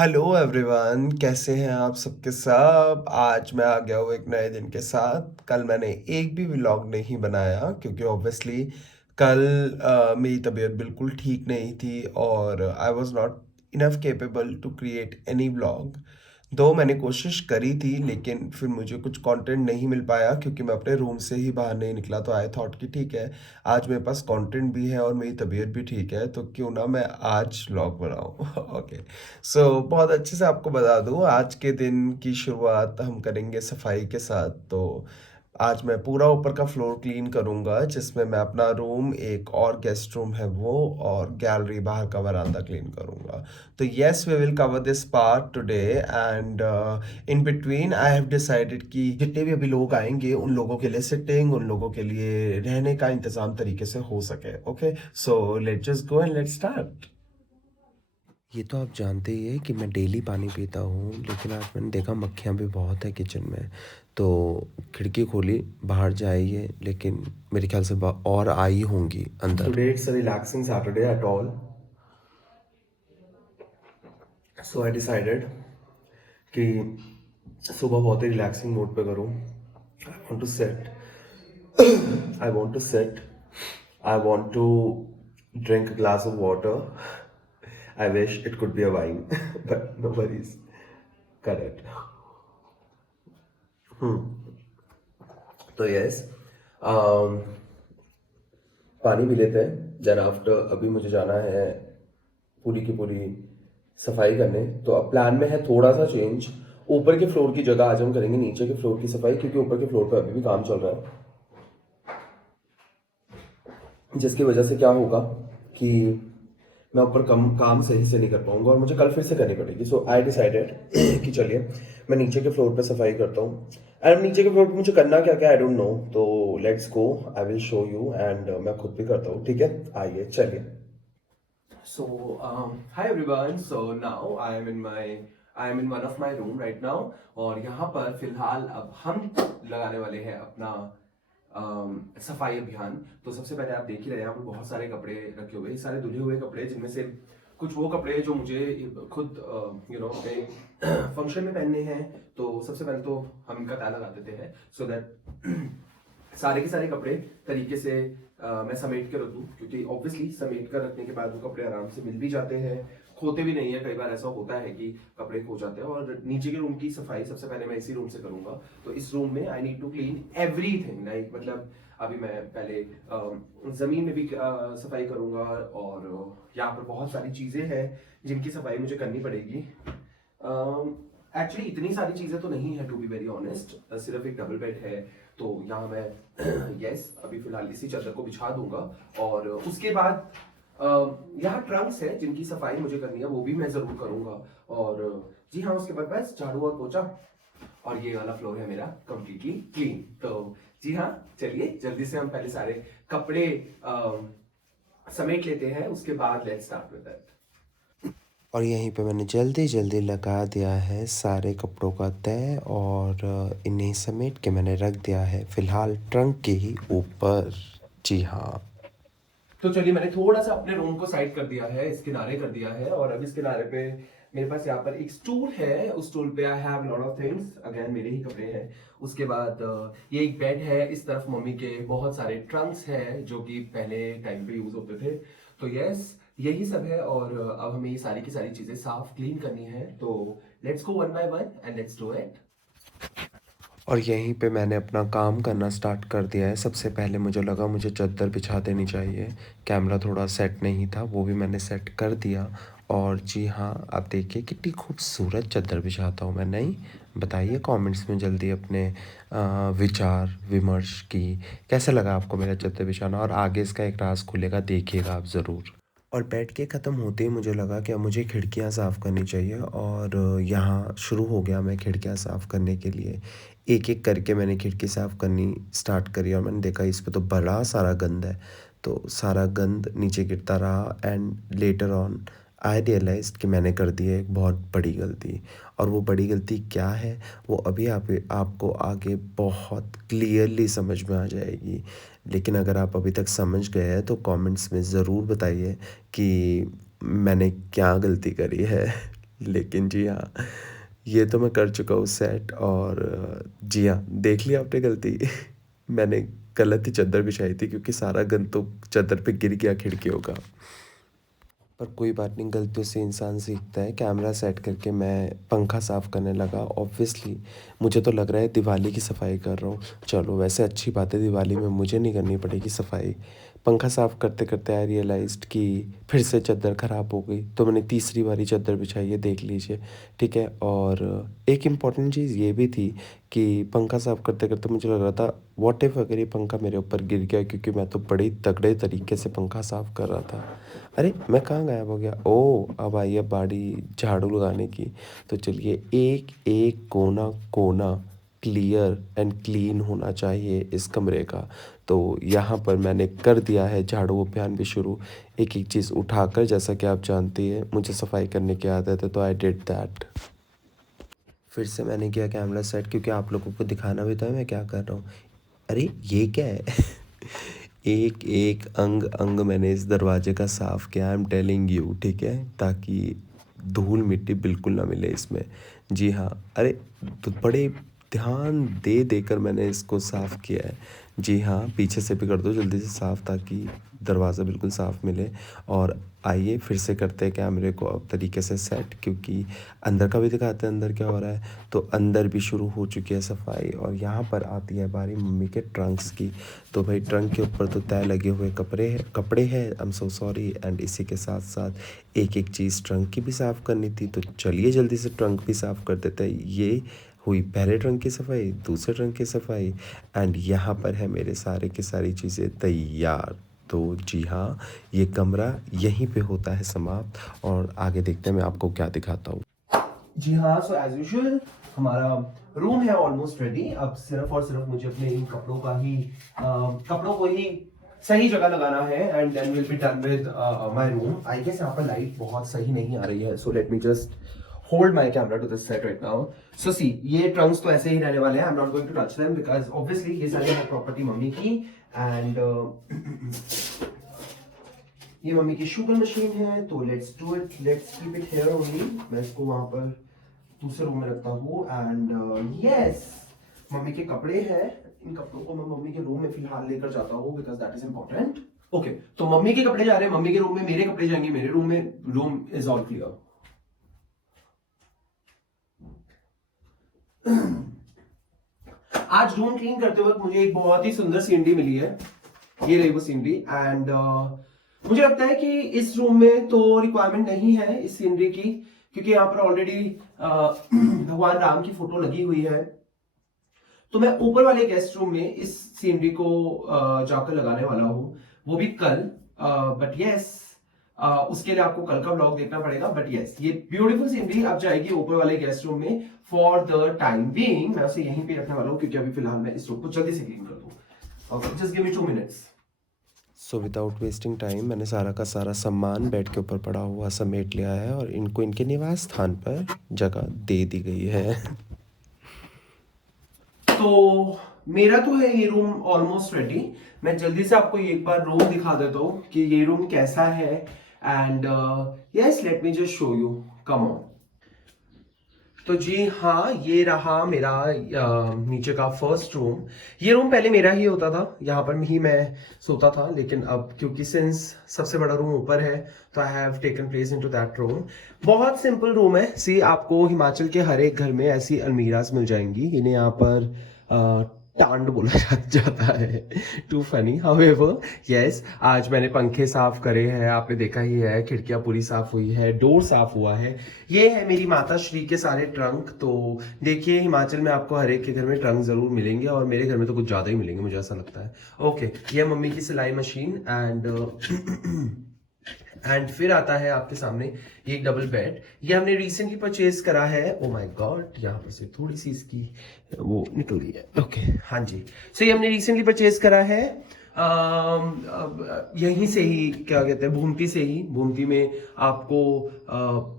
Hello everyone, कैसे हैं आप सबके सब। आज मैं आ गया हूँ एक नए दिन के साथ। कल मैंने एक भी व्लॉग नहीं बनाया क्योंकि ऑब्वियसली कल मेरी तबीयत बिल्कुल ठीक नहीं थी और I was not enough capable to create any vlog. दो मैंने कोशिश करी थी लेकिन फिर मुझे कुछ कंटेंट नहीं मिल पाया क्योंकि मैं अपने रूम से ही बाहर नहीं निकला। तो आई थॉट कि ठीक है, आज मेरे पास कंटेंट भी है और मेरी तबीयत भी ठीक है, तो क्यों ना मैं आज व्लॉग बनाऊँ। ओके। सो बहुत अच्छे से आपको बता दूँ, आज के दिन की शुरुआत हम करेंगे सफाई के साथ। तो आज मैं पूरा ऊपर का फ्लोर क्लीन करूँगा जिसमें मैं अपना रूम, एक और गेस्ट रूम है वो, और गैलरी बाहर का वरांदा क्लीन करूँगा। तो yes, we will cover this part today and in between I have decided कि जितने भी अभी लोग आएंगे उन लोगों के लिए सिटिंग, उन लोगों के लिए रहने का इंतज़ाम तरीके से हो सके। Okay, so let's just go and let's start. ये तो आप जानते ही है कि मैं डेली पानी पीता हूँ, लेकिन आज मैंने देखा मक्खियाँ भी बहुत है किचन में। तो खिड़की खोली, बाहर जाइए, लेकिन मेरे ख्याल से और आई होंगी अंदर। Today it's a relaxing Saturday at all. So I decided कि सुबह बहुत ही रिलैक्सिंग मोड पे करूँ। I want to set I want to set I want to drink a glass of water. I wish it could be a wine, but no worries. Correct. तो yes, पानी P लेते हैं। Then after अभी मुझे जाना है पूरी की पूरी सफाई करने। तो अब प्लान में है थोड़ा सा चेंज। ऊपर के फ्लोर की जगह आज हम करेंगे नीचे के फ्लोर की सफाई, क्योंकि ऊपर के फ्लोर पे अभी भी काम चल रहा है, जिसकी वजह से क्या होगा कि मैं ऊपर कम काम सही से नहीं कर पाऊंगा और मुझे कल फिर से करनी पड़ेगी। सो आई डिसाइडेड कि चलिए मैं नीचे के फ्लोर पे सफाई करता हूँ। एंड नीचे के फ्लोर पे मुझे करना क्या क्या आई डोंट नो। तो let's go, I will show you and मैं खुद भी करता हूँ। ठीक है, आइए चलिए। So, hi everyone. So now I am in one of my room right now. और यहाँ पर फिलहाल अब हम लगाने वाले हैं अपना सफाई अभियान। तो सबसे पहले आप देख ही रहे हैं, यहाँ पर बहुत सारे कपड़े रखे हुए हैं, सारे धुले हुए कपड़े, जिनमें से कुछ वो कपड़े जो मुझे खुद अपने फंक्शन में पहनने हैं। तो सबसे पहले तो हम इनका ताला लगा देते हैं सो दैट सारे के सारे कपड़े तरीके से मैं समेट के रख दूँ, क्योंकि ऑब्वियसली समेट कर रखने के बाद वो कपड़े आराम से मिल भी जाते हैं, खोते भी नहीं है। कई बार ऐसा होता है कि कपड़े खो जाते हैं। और नीचे के रूम की सफाई सबसे पहले मैं इसी रूम से करूंगा। तो इस रूम में I need to clean everything, like मतलब अभी मैं पहले जमीन में भी सफाई करूंगा, और यहाँ पर बहुत सारी चीजें हैं जिनकी सफाई मुझे करनी पड़ेगी। एक्चुअली इतनी सारी चीजें तो नहीं है, टू बी वेरी ऑनेस्ट। सिर्फ एक डबल बेड है, तो यहाँ मैं यस अभी फिलहाल इसी चादर को बिछा दूंगा। और उसके बाद यहाँ ट्रंक्स है जिनकी सफाई मुझे करनी है, वो भी मैं जरूर करूंगा। और जी हाँ, उसके बाद बस झाड़ू और पोछा, और ये वाला फ्लोर है मेरा कंप्लीटली क्लीन। तो जी हाँ, चलिए जल्दी से हम पहले सारे कपड़े समेट लेते हैं, उसके बाद लेट्स स्टार्ट विद दैट। और यहीं पे मैंने जल्दी जल्दी लगा दिया है सारे कपड़ों का तय, और इन्हें समेट के मैंने रख दिया है फ़िलहाल ट्रंक के ही ऊपर। जी हाँ। तो चलिए, मैंने थोड़ा सा अपने रूम को साइड कर दिया है, इस किनारे कर दिया है, और अब इस किनारे पे मेरे पास यहाँ पर एक स्टूल है। उस स्टूल पे I have lot of things, again मेरे ही कपड़े हैं। उसके बाद ये एक बेड है, इस तरफ मम्मी के बहुत सारे ट्रंक्स हैं जो कि पहले टाइम पे यूज होते थे। तो यस, यही सब है। और अब हमें ये सारी की सारी चीजें साफ क्लीन करनी है। तो let's go one by one and let's do it. और यहीं पे मैंने अपना काम करना स्टार्ट कर दिया है। सबसे पहले मुझे लगा मुझे चादर बिछा देनी चाहिए, कैमरा थोड़ा सेट नहीं था, वो भी मैंने सेट कर दिया। और जी हाँ, आप देखिए कितनी खूबसूरत चादर बिछाता हूँ मैं, नहीं? बताइए कमेंट्स में जल्दी अपने विचार विमर्श की कैसा लगा आपको मेरा चादर बिछाना, और आगे इसका एक राज खुलेगा, देखिएगा आप ज़रूर। और बैठ के ख़त्म होते ही मुझे लगा कि अब मुझे खिड़कियाँ साफ़ करनी चाहिए, और यहाँ शुरू हो गया मैं खिड़कियाँ साफ़ करने के लिए। एक-एक करके मैंने खिड़की साफ़ करनी स्टार्ट करी, और मैंने देखा इस पे तो बड़ा सारा गंद है। तो सारा गंद नीचे गिरता रहा, एंड लेटर ऑन आई रियलाइज़्ड कि मैंने कर दी है एक बहुत बड़ी गलती। और वो बड़ी गलती क्या है, वो अभी आपको आगे बहुत क्लियरली समझ में आ जाएगी। लेकिन अगर आप अभी तक समझ गए हैं तो कमेंट्स में ज़रूर बताइए कि मैंने क्या गलती करी है। लेकिन जी हाँ, ये तो मैं कर चुका हूँ सेट। और जी हाँ, देख लिया आपने गलती। मैंने गलत ही चादर बिछाई थी क्योंकि सारा गंद तो चादर पे गिर गया खिड़कियों का। पर कोई बात नहीं, गलतियों से इंसान सीखता है। कैमरा सेट करके मैं पंखा साफ़ करने लगा। ऑब्वियसली मुझे तो लग रहा है दिवाली की सफाई कर रहा हूँ। चलो वैसे अच्छी बात है, दिवाली में मुझे नहीं करनी पड़ेगी सफाई। पंखा साफ़ करते करते आई रियलाइज्ड कि फिर से चादर ख़राब हो गई, तो मैंने तीसरी बारी चादर बिछाई है, देख लीजिए। ठीक है। और एक इम्पॉर्टेंट चीज़ ये भी थी कि पंखा साफ़ करते करते मुझे लग रहा था व्हाट इफ़ अगर ये पंखा मेरे ऊपर गिर गया, क्योंकि मैं तो बड़े तगड़े तरीके से पंखा साफ़ कर रहा था। अरे मैं कहाँ गायब हो गया? ओह अब आई है बारी झाड़ू लगाने की। तो चलिए, एक एक कोना कोना क्लियर एंड क्लीन होना चाहिए इस कमरे का। तो यहाँ पर मैंने कर दिया है झाड़ू अभियान भी शुरू, एक एक चीज़ उठाकर। जैसा कि आप जानती है मुझे सफाई करने की आदत है, तो आई डिड दैट। फिर से मैंने किया कैमरा सेट, क्योंकि आप लोगों को दिखाना भी था मैं क्या कर रहा हूँ। अरे ये क्या है? एक एक अंग अंग मैंने इस दरवाजे का साफ़ किया, आई एम टेलिंग यू। ठीक है, ताकि धूल मिट्टी बिल्कुल ना मिले इसमें। जी हाँ। अरे तो बड़े ध्यान दे देकर मैंने इसको साफ़ किया है। जी हाँ, पीछे से भी कर दो जल्दी से साफ़, ताकि दरवाज़ा बिल्कुल साफ़ मिले। और आइए फिर से करते हैं कैमरे को अब तरीके से सेट, क्योंकि अंदर का भी दिखाते हैं अंदर क्या हो रहा है। तो अंदर भी शुरू हो चुकी है सफाई, और यहाँ पर आती है बारी मम्मी के ट्रंक्स की। तो भाई ट्रंक के ऊपर तो तय लगे हुए कपड़े हैं, I am so sorry. And इसी के साथ साथ एक एक चीज़ ट्रंक की भी साफ़ करनी थी, तो चलिए जल्दी से ट्रंक भी साफ़ कर देते हैं। ये हुई पहले ट्रंक की सफाई, दूसरे ट्रंक की सफाई, एंड यहाँ पर है मेरे सारे की सारी चीज़ें तैयार। तो जी हाँ, ये कमरा यहीं पे होता है समाप्त, और आगे देखते हैं मैं आपको क्या दिखाता हूँ। जी हाँ, सो एज यूजुअल हमारा रूम है ऑलमोस्ट रेडी। अब सिर्फ और सिर्फ मुझे अपने इन कपड़ों को ही सही जगह लगाना है, and then will be done with my room. I guess यहाँ पर लाइट बहुत सही नहीं आ रही है, so let me just hold my camera to this side right now. So see, ये ट्रंक्स तो ऐसे ही रहने वाले हैं, I am not going to touch them because obviously ये सारी है प्रॉपर्टी मम्मी की। एंड ये मम्मी की शुगर मशीन है, तो let's do it, let's keep it here only. मैं इसको वहां पर दूसरे रूम में रखता हूँ। एंड यस, मम्मी के कपड़े हैं, इन कपड़ों को मैं मम्मी के रूम में फिलहाल लेकर जाता हूँ because that is important. Okay, तो मम्मी के कपड़े जा रहे हैं मम्मी के रूम में, मेरे कपड़े जाएंगे मेरे रूम में। Room is all clear. आज रूम क्लीन करते वक्त मुझे एक बहुत ही सुंदर सीनरी मिली है। ये रही वो सीनरी। एंड मुझे लगता है कि इस रूम में तो रिक्वायरमेंट नहीं है इस सीनरी की, क्योंकि यहाँ पर ऑलरेडी भगवान राम की फोटो लगी हुई है। तो मैं ऊपर वाले गेस्ट रूम में इस सीनरी को जाकर लगाने वाला हूँ, वो भी कल। बट यस, उसके लिए आपको कल का व्लॉग देखना पड़ेगा। बट यस, ये ब्यूटीफुल सीनरी अब जाएगी ऊपर वाले गेस्ट रूम में फॉर द टाइम बीइंग। मैं उसे यहीं पे रखने वाला हूँ, क्योंकि अभी फिलहाल मैं इस रूम को जल्दी से क्लीन कर दूँ। Just give me 2 minutes. So without wasting time मैंने सारा का सारा सामान बेड के ऊपर पड़ा हुआ समेट लिया है, और इनको इनके निवास स्थान पर जगह दे दी गई है। तो मेरा तो है ये रूम ऑलमोस्ट रेडी। मैं जल्दी से आपको एक बार रूम दिखा देता हूँ कि ये रूम कैसा है। And yes, late me just show you, come on. तो जी हाँ, ये रहा मेरा नीचे का फर्स्ट रूम। ये रूम पहले मेरा ही होता था, यहाँ पर ही मैं सोता था, लेकिन अब क्योंकि सिंस सबसे बड़ा रूम ऊपर है, तो I have taken place into that room. बहुत सिंपल रूम है। सी, आपको हिमाचल के हर एक घर में ऐसी अलमीराज मिल जाएंगी। इन्हें यहाँ पर टांड बोला जाता है। To funny however. यस, आज मैंने पंखे साफ करे हैं, आपने देखा ही है, खिड़कियां पूरी साफ हुई है, डोर साफ हुआ है। ये है मेरी माता श्री के सारे ट्रंक। तो देखिए, हिमाचल में आपको हर एक के घर में ट्रंक जरूर मिलेंगे, और मेरे घर में तो कुछ ज्यादा ही मिलेंगे, मुझे ऐसा लगता है। ओके, ये मम्मी की सिलाई मशीन। एंड फिर आता है आपके सामने ये एक डबल बेड। ये हमने रिसेंटली परचेज करा है। ओ माय गॉड, यहाँ पर से थोड़ी सी इसकी वो निकल गई है। ओके, हाँ जी। सो ये हमने रिसेंटली परचेज करा है यहीं से ही, क्या कहते हैं, भूमती से ही। भूमती में आपको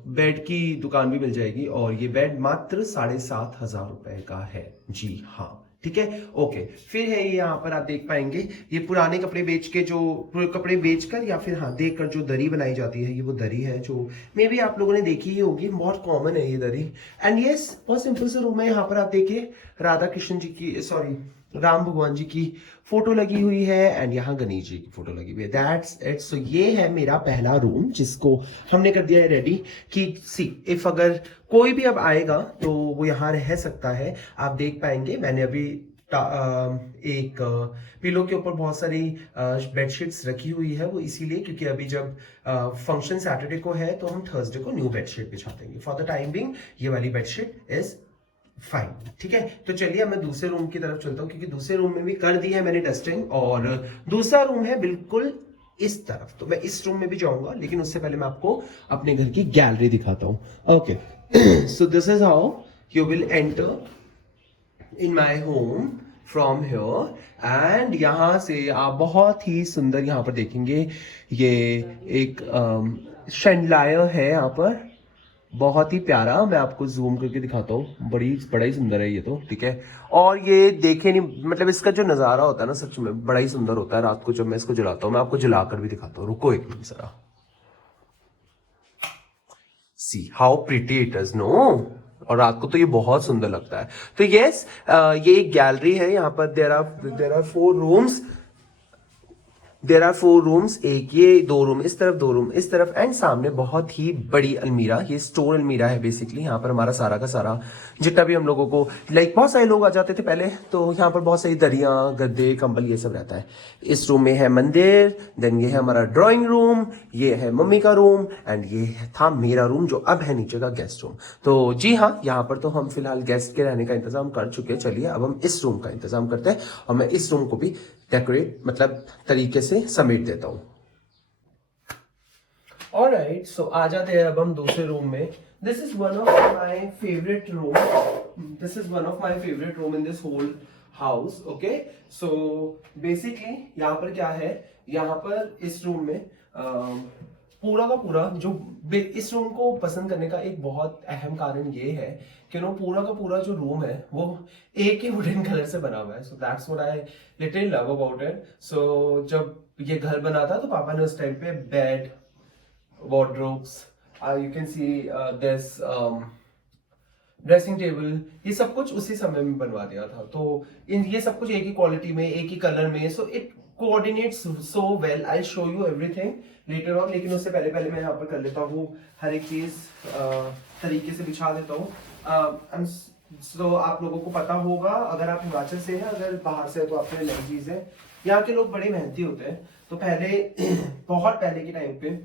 बेड की दुकान भी मिल जाएगी, और ये बेड मात्र 7,500 रुपए का है। जी हाँ, ठीक है। ओके, फिर है ये यहाँ पर आप देख पाएंगे ये पुराने कपड़े बेच के जो कपड़े बेचकर या फिर हाँ देख कर जो दरी बनाई जाती है, ये वो दरी है जो मे बी आप लोगों ने देखी ही होगी, बहुत कॉमन है ये दरी। एंड यस, बहुत सिंपल सा रूम है। यहाँ पर आप देखिए राधा कृष्ण जी की, सॉरी राम भगवान जी की फोटो लगी हुई है एंड यहाँ गणेश जी की फोटो लगी हुई है। That's it. सो ये है मेरा पहला रूम जिसको हमने कर दिया है रेडी कि सी इफ अगर कोई भी अब आएगा तो वो यहाँ रह सकता है। आप देख पाएंगे मैंने अभी एक पिलो के ऊपर बहुत सारी बेडशीट्स रखी हुई है, वो इसीलिए क्योंकि अभी जब फंक्शन सैटरडे को है तो हम थर्सडे को न्यू बेडशीट बिछा देंगे। फॉर द टाइम बिंग ये वाली बेडशीट इज फाइन, ठीक है। तो चलिए मैं दूसरे रूम की तरफ चलता हूँ क्योंकि दूसरे रूम में भी कर दी है मैंने डस्टिंग और दूसरा रूम है बिल्कुल इस तरफ। तो मैं इस रूम में भी जाऊंगा लेकिन उससे पहले मैं आपको अपने घर की गैलरी दिखाता हूँ। Okay, so this is how you will enter in my home from here and यहाँ से आप बहुत ही सुंदर यहाँ पर देखेंगे ये एक शैंडलायर है यहाँ पर, बहुत ही प्यारा। मैं आपको जूम करके दिखाता हूँ, बड़ा ही सुंदर है ये तो, ठीक है। और ये देखे नहीं, मतलब इसका जो नज़ारा होता है ना सच में बड़ा ही सुंदर होता है। रात को जब मैं इसको जलाता हूँ, मैं आपको जलाकर भी दिखाता हूँ, रुको एक मिनट जरा। See how pretty it is, no. और रात को तो ये बहुत सुंदर लगता है। तो यस, ये एक गैलरी है। यहाँ पर there are 4 rooms, there are 4 rooms, एक ये 2 रूम इस तरफ, 2 रूम इस तरफ एंड सामने बहुत ही बड़ी अलमीरा। ये स्टोर अलमीरा है बेसिकली। यहाँ पर हमारा सारा का सारा जितना भी हम लोगों को लाइक बहुत सारे लोग आ जाते थे पहले, तो यहाँ पर बहुत सारी दरियाँ गद्दे कंबल ये सब रहता है। इस रूम में है मंदिर, देन ये है हमारा ड्राइंग रूम, ये है मम्मी का रूम एंड ये था मेरा रूम जो अब है नीचे का गेस्ट रूम। तो जी हाँ, यहाँ पर तो हम फिलहाल गेस्ट के रहने का इंतजाम कर चुके हैं। चलिए अब हम इस रूम का इंतजाम करते हैं और मैं इस रूम को भी डेकोरेट मतलब तरीके से समेट देता हूँ। ऑलराइट, सो आ जाते हैं अब हम दूसरे रूम में। This is one of my favourite room, this is one of my favourite room in this whole house. Okay, so basically यहाँ पर क्या है, यहाँ पर इस रूम में पूरा का पूरा जो इस रूम को पसंद करने का एक बहुत अहम कारण ये है कि नो पूरा का पूरा जो रूम है वो एक ही वुडन कलर से बना हुआ है। So that's what I literally love about it. So जब ये घर बना था तो पापा ने उस टाइम पे bed, wardrobes, you can see this dressing table, ये सब कुछ उसी समय में बनवा दिया था। तो ये सब कुछ एक ही क्वालिटी में, एक ही कलर में, so it coordinates so well. I show you everything later on, लेकिन उससे पहले पहले मैं यहाँ पर कर लेता हूँ हर एक चीज तरीके से बिछा देता हूँ। सो आप लोगों को पता होगा, अगर आप हिमाचल से हैं, अगर बाहर से है तो आपके लिए नई चीज है। यहाँ के लोग बड़े मेहनती होते हैं। तो पहले बहुत पहले के टाइम पे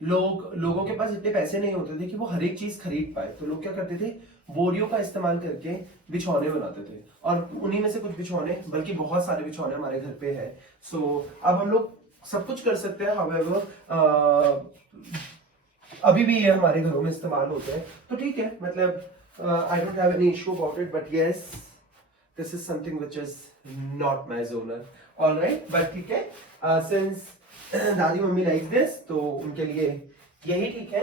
लोगों के पास इतने पैसे नहीं होते थे कि वो हर एक चीज खरीद पाए। तो लोग क्या करते थे, बोरियों का इस्तेमाल करके बिछौने बनाते थे और उन्हीं में से कुछ बिछौने, बल्कि बहुत सारे बिछौने हमारे घर पे है। सो अब हम लोग सब कुछ कर सकते हैं। हाउएवर अभी भी ये हमारे घरों में इस्तेमाल होते हैं, तो ठीक है, मतलब I don't have any issue about it, but yes this is something which is not my genre. Alright, but ठीक है, सिंस दादी मम्मी लाइक दिस तो उनके लिए यही ठीक है।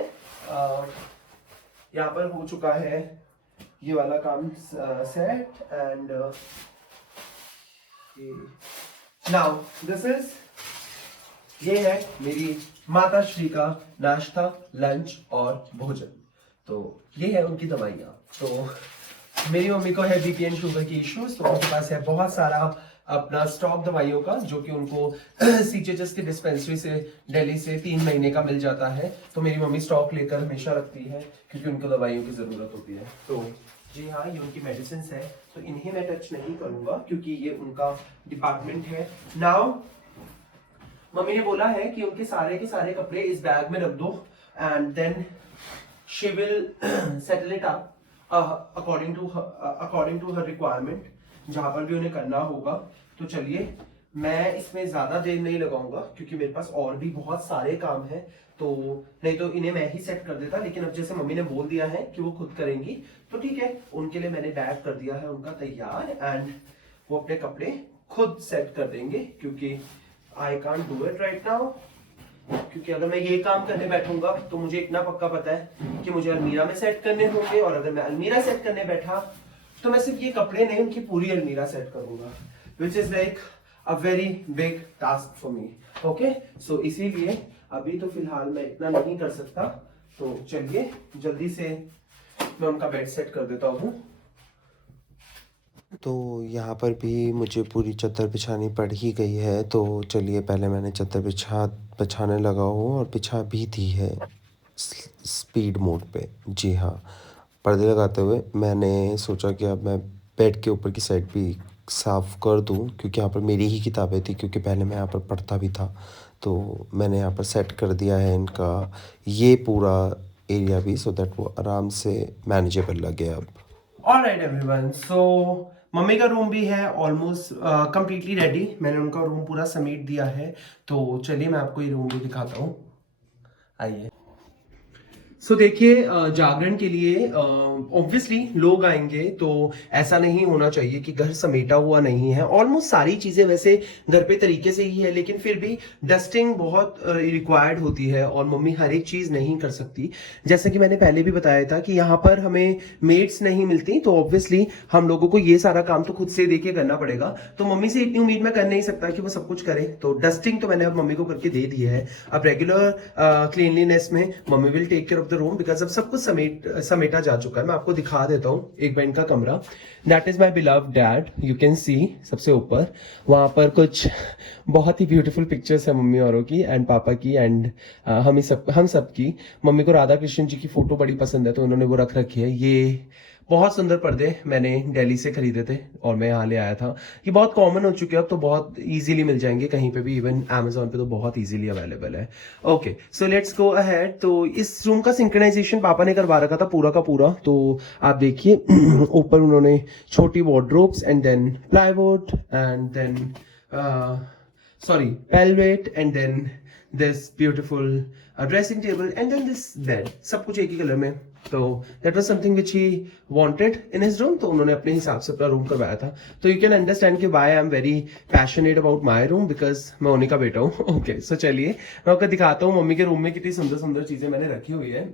यहाँ पर हो चुका है ये वाला काम set and now this is, ये है मेरी माता श्री का नाश्ता, लंच और भोजन। तो ये है उनकी दवाइयाँ। तो मेरी मम्मी को है बीपी एंड शुगर की इश्यूज, तो उनके पास है बहुत सारा अपना स्टॉक दवाइयों का जो कि उनको सीजीएचएस के डिस्पेंसरी से दिल्ली से 3 महीने का मिल जाता है। तो मेरी मम्मी स्टॉक लेकर हमेशा रखती है क्योंकि उनको दवाइयों की जरूरत होती है। तो जी हाँ, ये उनकी मेडिसिन है, तो इन्हें मैं टच नहीं करूंगा क्योंकि ये उनका डिपार्टमेंट है। नाउ मम्मी ने बोला है कि उनके सारे के सारे कपड़े इस बैग में रख दो and then she will settle it up according to her requirement, जहां पर भी उन्हें करना होगा। तो चलिए, मैं इसमें ज्यादा देर नहीं लगाऊंगा क्योंकि मेरे पास और भी बहुत सारे काम हैं। तो नहीं तो इन्हें मैं ही सेट कर देता, लेकिन अब जैसे मम्मी ने बोल दिया है कि वो खुद करेंगी तो ठीक है, उनके लिए मैंने बैग कर दिया है उनका तैयार एंड वो अपने कपड़े खुद सेट कर देंगे क्योंकि I can't do it right now. क्योंकि अगर मैं ये काम करने बैठूंगा तो मुझे इतना पक्का पता है कि मुझे अलमीरा में सेट करने होंगे, और अगर मैं अलमीरा सेट करने बैठा तो मैं सिर्फ ये कपड़े नहीं, उनकी पूरी अलमीरा सेट करूंगा, which is like a very big task for me. Okay, so इसीलिए अभी तो फिलहाल मैं इतना नहीं कर सकता, तो चलिए जल्दी से मैं उनका बेड सेट कर देता हूँ। तो यहाँ पर भी मुझे पूरी चादर बिछानी पड़ ही गई है, तो चलिए पहले मैंने चादर बिछाने लगा हूँ और बिछा भी दी है स्पीड मोड पे। जी हाँ, पर्दे लगाते हुए मैंने सोचा कि अब मैं बेड के ऊपर की साइड भी साफ़ कर दूँ, क्योंकि यहाँ पर मेरी ही किताबें थी, क्योंकि पहले मैं यहाँ पर पढ़ता भी था। तो मैंने यहाँ पर सेट कर दिया है इनका ये पूरा एरिया भी, सो दैट वो आराम से मैनेजेबल लगे अब। ऑलराइट एवरीवन, सो मम्मी का रूम भी है ऑलमोस्ट कंप्लीटली रेडी। मैंने उनका रूम पूरा समेट दिया है, तो चलिए मैं आपको ये रूम भी दिखाता हूँ, आइए। सो देखिए, जागरण के लिए ऑब्वियसली लोग आएंगे, तो ऐसा नहीं होना चाहिए कि घर समेटा हुआ नहीं है। ऑलमोस्ट सारी चीजें वैसे घर पे तरीके से ही है, लेकिन फिर भी डस्टिंग बहुत रिक्वायर्ड होती है और मम्मी हर एक चीज नहीं कर सकती। जैसे कि मैंने पहले भी बताया था कि यहाँ पर हमें मेड्स नहीं मिलती, तो ऑब्वियसली हम लोगों को ये सारा काम तो खुद से देके करना पड़ेगा। तो मम्मी से इतनी उम्मीद मैं कर नहीं सकता कि वो सब कुछ करे, तो डस्टिंग तो मैंने अब मम्मी को करके दे दी है। अब रेगुलर क्लीनलीनेस में mummy will take care of the room, because अब सब कुछ समेटा जा चुका है। मैं आपको दिखा देता हूँ एक बार इनका कमरा। That is my beloved dad, you can see सबसे ऊपर वहां पर कुछ बहुत ही ब्यूटीफुल पिक्चर्स है मम्मी औरों की एंड पापा की एंड हम सब की। मम्मी को राधा कृष्ण जी की फोटो बड़ी पसंद है, तो उन्होंने वो रख रखी है। ये बहुत सुंदर पर्दे मैंने दिल्ली से खरीदे थे और मैं यहाँ ले आया था। ये बहुत कॉमन हो चुके हैं अब, तो बहुत इजीली मिल जाएंगे कहीं पे भी, इवन Amazon पे तो बहुत इजीली अवेलेबल है। Okay, so let's go ahead. तो इस रूम का सिंक्रोनाइजेशन पापा ने करवा रखा था पूरा का पूरा, तो आप देखिए ऊपर उन्होंने छोटी wardrobes and then plywood and then sorry, velvet, and then this beautiful dressing table, and then this bed, सब कुछ एक ही कलर में। तो that was something which he wanted in his room, तो उन्होंने अपने हिसाब से अपना रूम करवाया था। तो you can understand कि why I am very passionate about my room, because मैं उन्हीं का बेटा हूँ। ओके, सो चलिए मैं आपको दिखाता हूँ मम्मी के रूम में कितनी सुंदर सुंदर चीजें मैंने रखी हुई है।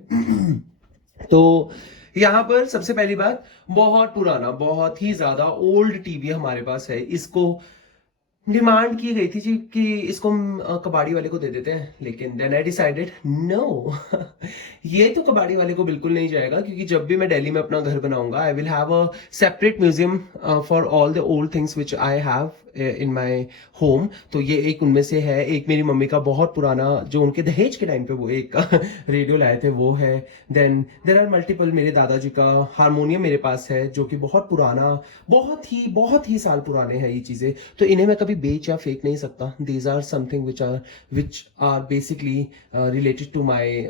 तो यहाँ पर सबसे पहली बात, बहुत पुराना, बहुत ही ज्यादा ओल्ड टीवी हमारे पास है। इसको डिमांड की गई थी जी कि इसको हम कबाड़ी वाले को दे देते हैं, लेकिन देन आई डिसाइडेड नो, ये तो कबाड़ी वाले को बिल्कुल नहीं जाएगा, क्योंकि जब भी मैं दिल्ली में अपना घर बनाऊंगा I will have a separate museum for all the old things which I have in my home. तो ये एक उनमें से है। एक मेरी मम्मी का बहुत पुराना, जो उनके दहेज के टाइम पे वो एक रेडियो लाए थे, वो है। देन देयर आर मल्टीपल, मेरे दादाजी का हारमोनियम मेरे पास है, जो कि बहुत पुराना, बहुत ही साल पुराने हैं ये चीजें। तो इन्हें मैं कभी बेच या फेंक नहीं सकता। These are something which are basically related to my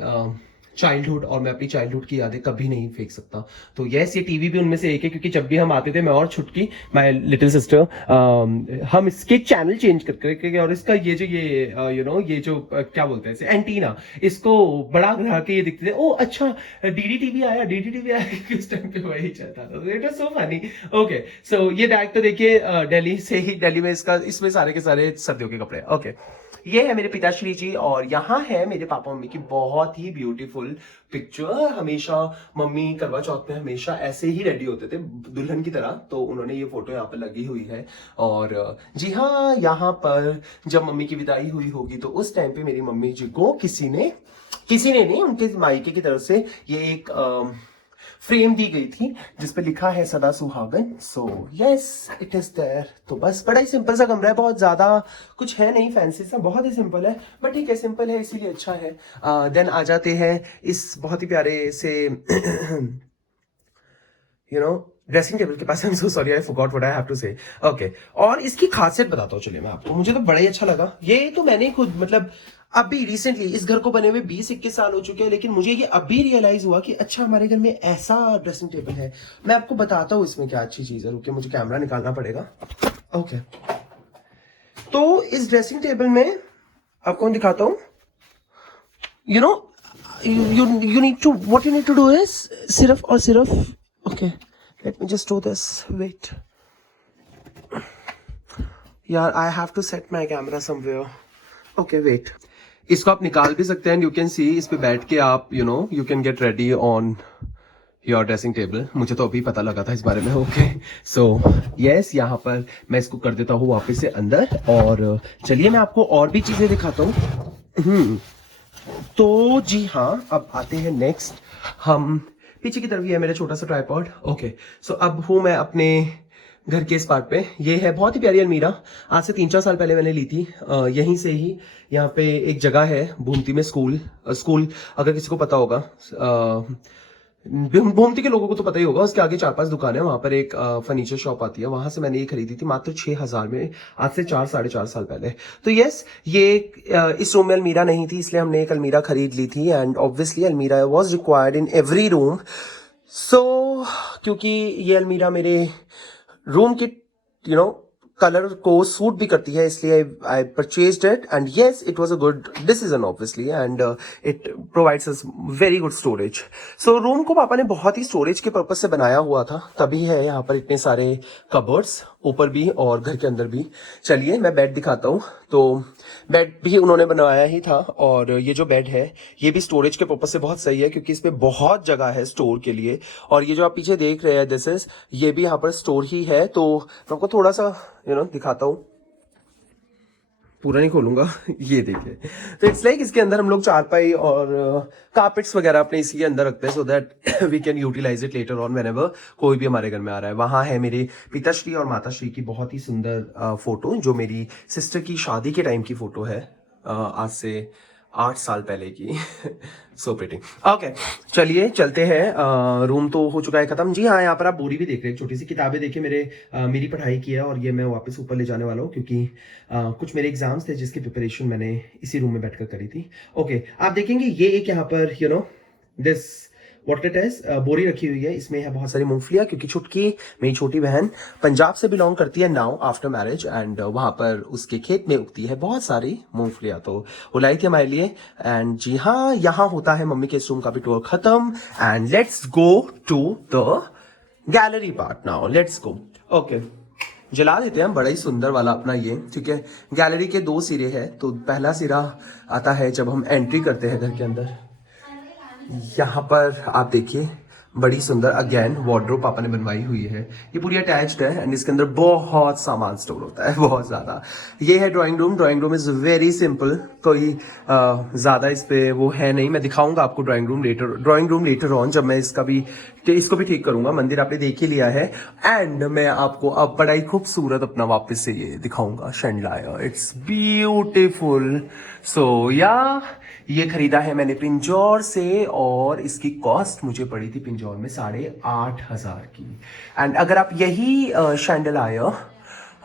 childhood, और मैं अपनी चाइल्डहुड की यादें कभी नहीं फेंक सकता। तो यस, ये टीवी भी उनमें से एक है, क्योंकि जब भी हम आते थे, मैं और छुटकी, माय लिटिल सिस्टर, हम इसके चैनल चेंज करके, और इसका ये जो ये जो क्या बोलते हैं इसे, एंटीना, इसको बड़ा ग्रह के ये दिखते थे। ओ अच्छा, डीडी टीवी आया, किस टाइम पे वही चलता था। It was so funny. Okay, so ये बैग तो देखिए दिल्ली से ही, दिल्ली में इसमें सारे के सारे सर्दियों के कपड़े। ओके, ये है मेरे पिताश्री जी, और यहाँ है मेरे पापा मम्मी की बहुत ही ब्यूटीफुल पिक्चर। हमेशा मम्मी करवा चौथ में हमेशा ऐसे ही रेडी होते थे दुल्हन की तरह, तो उन्होंने ये फोटो यहाँ पर लगी हुई है। और जी हाँ, यहाँ पर जब मम्मी की विदाई हुई होगी, तो उस टाइम पे मेरी मम्मी जी को किसी ने नहीं, उनके मायके की तरफ से ये एक फ्रेम दी गई थी, जिसपे लिखा है सदा सुहागन। So yes, it is there. तो बस बड़ा ही सिंपल सा कमरा है, बहुत ज्यादा कुछ है नहीं फैंसी सा, बहुत ही सिंपल है, बट ठीक है, सिंपल है इसीलिए अच्छा है। देन आ जाते हैं इस बहुत ही प्यारे से ड्रेसिंग टेबल के पास। I am so sorry, I forgot what I have to say. Okay, और इसकी खासियत बताता हूँ चलिए मैं आपको। मुझे तो बड़ा ही अच्छा लगा ये, तो मैंने खुद मतलब अभी रिसेंटली, इस घर को बने हुए 20-21 साल हो चुके हैं, लेकिन मुझे ये अभी रियलाइज हुआ कि अच्छा, हमारे घर में ऐसा ड्रेसिंग टेबल है। मैं आपको बताता हूँ इसमें क्या अच्छी चीज है। रुकिए, मुझे कैमरा निकालना पड़ेगा। ओके, तो इस ड्रेसिंग टेबल में आपको मैं दिखाता हूँ। you need to, what you need to do is सिर्फ और सिर्फ, okay, let me just do this, wait यार, I have to set my camera somewhere, okay, wait। इसको आप निकाल भी सकते हैं, यू कैन सी, इस पे बैठ के आप you can get ready on your dressing table, मुझे तो अभी पता लगा था इस बारे में। ओके सो यस, यहाँ पर मैं इसको कर देता हूँ वापस से अंदर, और चलिए मैं आपको और भी चीजें दिखाता हूँ। तो जी हाँ, अब आते हैं नेक्स्ट, हम पीछे की तरफ ही है मेरा छोटा सा ट्राइपॉड। ओके सो अब हूँ मैं अपने घर के इस पार्ट पे। ये है बहुत ही प्यारी अलमीरा, आज से 3-4 साल पहले मैंने ली थी, यहीं से ही। यहाँ पे एक जगह है भूमती में, स्कूल अगर किसी को पता होगा, भूमती के लोगों को तो पता ही होगा, उसके आगे 4-5 दुकान है, वहां पर एक फर्नीचर शॉप आती है, वहां से मैंने ये खरीदी थी मात्र 6,000 में, आज से 4-4.5 साल पहले। तो यस, ये इस रूम में अलमीरा नहीं थी, इसलिए हमने एक अलमीरा खरीद ली थी, एंड ऑब्वियसली अलमीरा was required in every room. So क्योंकि ये अलमीरा मेरे रूम की कलर को सूट भी करती है, इसलिए I purchased it, and yes it was a good decision obviously, and it provides us very good storage. So room को पापा ने बहुत ही स्टोरेज के पर्पज से बनाया हुआ था, तभी है यहाँ पर इतने सारे कबर्ड्स, ऊपर भी और घर के अंदर भी। चलिए मैं बेड दिखाता हूँ। तो बेड भी उन्होंने बनवाया ही था, और ये जो बेड है ये भी स्टोरेज के पर्पज से बहुत सही है, क्योंकि इसमें बहुत जगह है स्टोर के लिए। और ये जो आप पीछे देख रहे हैं दिस इज, ये भी यहाँ पर स्टोर ही है। तो मैं आपको थोड़ा सा दिखाता हूँ, पूरा नहीं खोलूंगा। ये देखिए, तो इट्स लाइक इसके अंदर हम लोग चारपाई और कारपेट्स वगैरह अपने इसी के अंदर रखते हैं, so that we can utilize it later on whenever कोई भी हमारे घर में आ रहा है। वहां है मेरे पिताश्री और माताश्री की बहुत ही सुंदर फोटो, जो मेरी सिस्टर की शादी के टाइम की फोटो है, आज से 8 साल पहले की। So pretty. ओके चलिए चलते हैं। रूम तो हो चुका है खत्म। जी हाँ, यहाँ पर आप बोरी भी देख रहे हैं, छोटी सी किताबें देखिए, मेरी पढ़ाई की है, और ये मैं वापस ऊपर ले जाने वाला हूँ, क्योंकि कुछ मेरे एग्जाम्स थे जिसकी प्रिपरेशन मैंने इसी रूम में बैठकर करी थी। ओके आप देखेंगे ये एक यहाँ पर दिस वॉट इट इज, बोरी रखी हुई है, इसमें है बहुत सारी मूंगफलियां, क्योंकि छुटकी मेरी छोटी बहन पंजाब से बिलोंग करती है नाउ आफ्टर मैरिज, एंड वहां पर उसके खेत में उगती है बहुत सारी मूंगफलियां, तो वो लाई थी हमारे लिए। एंड जी हाँ, यहाँ होता है मम्मी के इस रूम का भी टूर खत्म, and let's go to the gallery part now, let's go. Okay जला देते हैं बड़ा ही सुंदर वाला अपना ये, ठीक है। गैलरी के 2 सिरे हैं, तो पहला सिरा आता है जब हम एंट्री करते हैं घर के अंदर। यहाँ पर आप देखिए बड़ी सुंदर अगेन वार्डरोब पापा ने बनवाई हुई है, ये पूरी अटैच्ड है, एंड इसके अंदर बहुत सामान स्टोर होता है, बहुत ज्यादा। ये है drawing room. Drawing room is very simple, कोई ज्यादा इस पे वो है नहीं। मैं दिखाऊंगा आपको ड्राइंग रूम लेटर ऑन, जब मैं इसको भी ठीक करूंगा। मंदिर आपने देख ही लिया है, एंड मैं आपको अब बड़ा ही खूबसूरत अपना वापस से ये दिखाऊंगा शैंडलायर। It's beautiful. सो या ये खरीदा है मैंने पिंजौर से, और इसकी कॉस्ट मुझे पड़ी थी पिंजौर में 8,500 की। एंड अगर आप यही शैंडलायर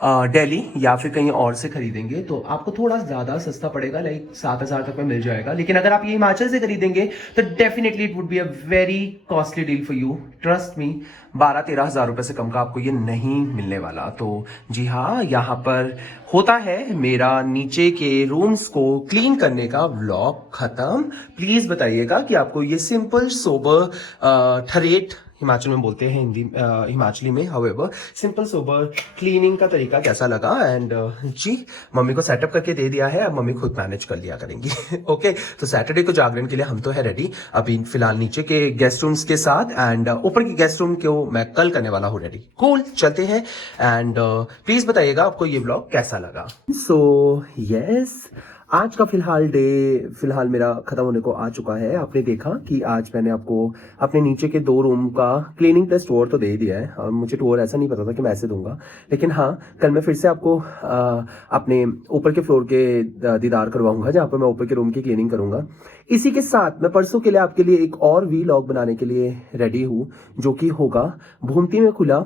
दिल्ली या फिर कहीं और से खरीदेंगे तो आपको थोड़ा ज्यादा सस्ता पड़ेगा, लाइक 7,000 तक में मिल जाएगा। लेकिन अगर आप ये हिमाचल से खरीदेंगे तो definitely it would be a very costly deal for you, trust me. 12-13 हजार रुपए से कम का आपको ये नहीं मिलने वाला। तो जी हाँ, यहाँ पर होता है मेरा नीचे के रूम्स को क्लीन करने का व्लॉग खत्म। प्लीज बताइएगा कि आपको ये सिंपल सोबर ठरेठ हिमाचल में बोलते हैं, हिंदी हिमाचली में, हाउएवर सिंपल सोबर क्लीनिंग का तरीका कैसा लगा। एंड जी मम्मी को सेटअप करके दे दिया है, अब मम्मी खुद मैनेज कर लिया करेंगी। ओके तो सैटरडे को जागरण के लिए हम तो है रेडी, अभी फिलहाल नीचे के गेस्ट रूम्स के साथ, एंड ऊपर के गेस्ट रूम को मैं कल करने वाला हूँ रेडी। कूल चलते हैं, एंड प्लीज बताइएगा आपको ये ब्लॉग कैसा लगा। सो यस, आज का फिलहाल मेरा खत्म होने को आ चुका है। आपने देखा कि आज मैंने आपको अपने नीचे के 2 रूम का क्लीनिंग प्लस टूर तो दे ही दिया है, और मुझे टूर ऐसा नहीं पता था कि मैं ऐसे दूंगा, लेकिन हाँ कल मैं फिर से आपको अपने ऊपर के फ्लोर के दीदार करवाऊंगा, जहाँ पर मैं ऊपर के रूम की क्लीनिंग करूंगा। इसी के साथ मैं परसों के लिए आपके लिए एक और वीलॉग बनाने के लिए रेडी हूँ, जो कि होगा भूमती में खुला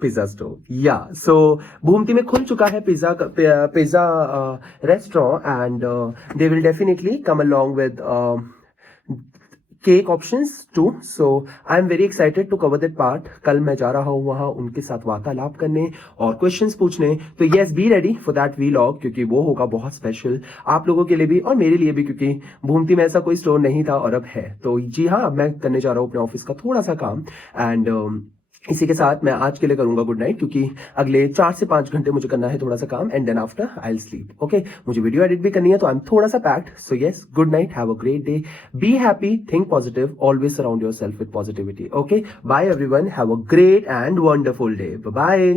पिज्जा स्टोर। या सो भूमती में खुल चुका है pizza restaurant, and they will definitely come along with cake options too. So I am very excited to cover that part. कल मैं जा रहा हूँ वहां उनके साथ वार्तालाप करने और क्वेश्चंस पूछने, तो yes be ready for that vlog, क्योंकि वो होगा बहुत स्पेशल आप लोगों के लिए भी और मेरे लिए भी, क्योंकि भूमती में ऐसा कोई स्टोर नहीं था और अब है। तो जी हाँ, मैं करने जा रहा हूँ अपने ऑफिस का थोड़ा सा काम, एंड इसी के साथ मैं आज के लिए करूंगा गुड नाइट, क्योंकि अगले 4 से 5 घंटे मुझे करना है थोड़ा सा काम, and then after I will sleep. Okay, मुझे वीडियो एडिट भी करनी है, तो आई एम थोड़ा सा packed. So yes, good night, have a great day, be happy, think positive, always surround yourself with positivity. Okay, bye everyone, have a great and wonderful day, bye bye.